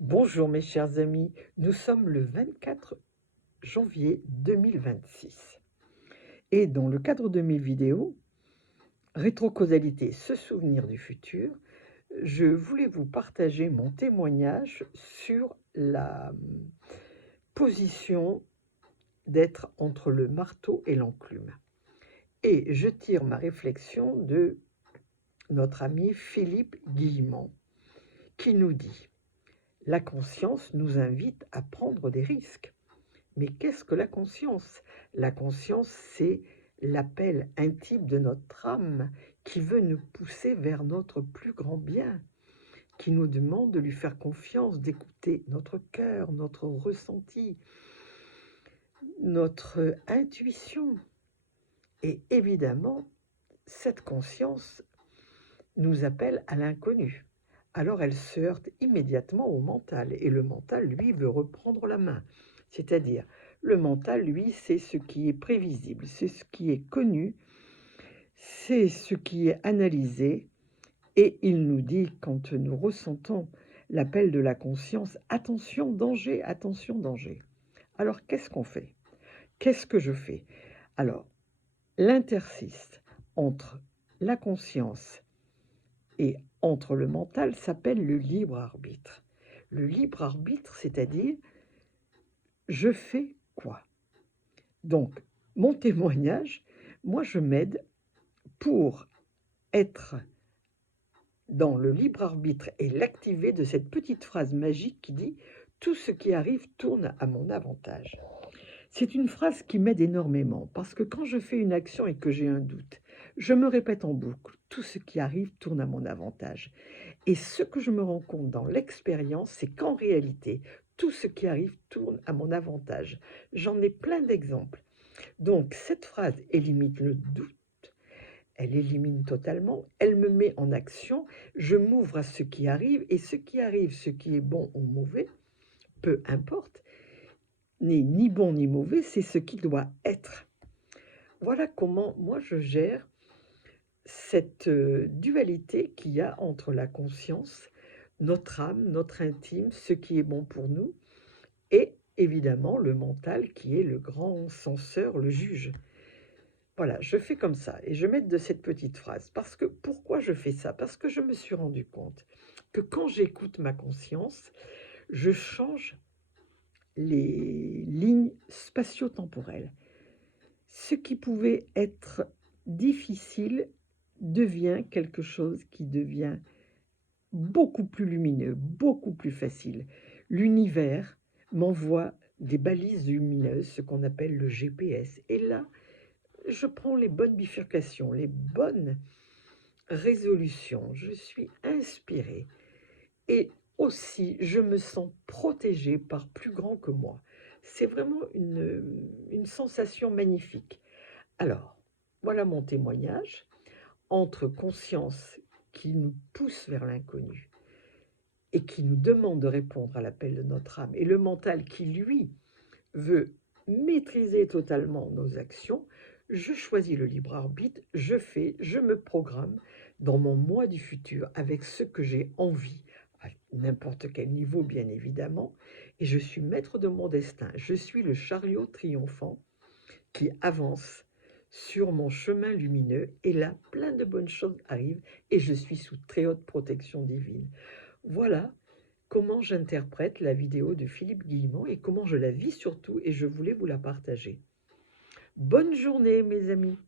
Bonjour mes chers amis, nous sommes le 24 janvier 2026 et dans le cadre de mes vidéos Rétrocausalité, se souvenir du futur, je voulais vous partager mon témoignage sur la position d'être entre le marteau et l'enclume. Et je tire ma réflexion de notre ami Philippe Guillemont qui nous dit « La conscience nous invite à prendre des risques ». Mais qu'est-ce que la conscience? La conscience, c'est l'appel intime de notre âme qui veut nous pousser vers notre plus grand bien, qui nous demande de lui faire confiance, d'écouter notre cœur, notre ressenti, notre intuition. Et évidemment, cette conscience nous appelle à l'inconnu. Alors elle se heurte immédiatement au mental, et le mental, lui, veut reprendre la main. C'est-à-dire, le mental, lui, c'est ce qui est prévisible, c'est ce qui est connu, c'est ce qui est analysé, et il nous dit, quand nous ressentons l'appel de la conscience, attention, danger, attention, danger. Alors, qu'est-ce qu'on fait? Qu'est-ce que je fais? Alors, l'interstice entre la conscience et entre le mental s'appelle le libre arbitre. Le libre arbitre, c'est-à-dire, je fais quoi? Donc, mon témoignage, moi je m'aide pour être dans le libre arbitre et l'activer de cette petite phrase magique qui dit « Tout ce qui arrive tourne à mon avantage ». C'est une phrase qui m'aide énormément parce que quand je fais une action et que j'ai un doute, je me répète en boucle « Tout ce qui arrive tourne à mon avantage ». Et ce que je me rends compte dans l'expérience, c'est qu'en réalité, tout ce qui arrive tourne à mon avantage. J'en ai plein d'exemples. Donc, cette phrase élimine le doute, elle élimine totalement, elle me met en action, je m'ouvre à ce qui arrive, et ce qui arrive, ce qui est bon ou mauvais, peu importe, n'est ni bon ni mauvais, c'est ce qui doit être. Voilà comment moi je gère cette dualité qu'il y a entre la conscience, notre âme, notre intime, ce qui est bon pour nous, et évidemment le mental qui est le grand censeur, le juge. Voilà, je fais comme ça et je m'aide de cette petite phrase. Parce que pourquoi je fais ça? Parce que je me suis rendu compte que quand j'écoute ma conscience, je change les lignes spatio-temporelles. Ce qui pouvait être difficile devient quelque chose qui devient beaucoup plus lumineux, beaucoup plus facile. L'univers m'envoie des balises lumineuses, ce qu'on appelle le GPS. Et là, je prends les bonnes bifurcations, les bonnes résolutions. Je suis inspirée. Et aussi, je me sens protégée par plus grand que moi. C'est vraiment une sensation magnifique. Alors, voilà mon témoignage. Entre conscience qui nous pousse vers l'inconnu et qui nous demande de répondre à l'appel de notre âme, et le mental qui, lui, veut maîtriser totalement nos actions, je choisis le libre arbitre, je fais, je me programme dans mon moi du futur avec ce que j'ai envie, à n'importe quel niveau bien évidemment, et je suis maître de mon destin. Je suis le chariot triomphant qui avance sur mon chemin lumineux, et là, plein de bonnes choses arrivent, et je suis sous très haute protection divine. Voilà comment j'interprète la vidéo de Philippe Guillemont et comment je la vis surtout, et je voulais vous la partager. Bonne journée mes amis.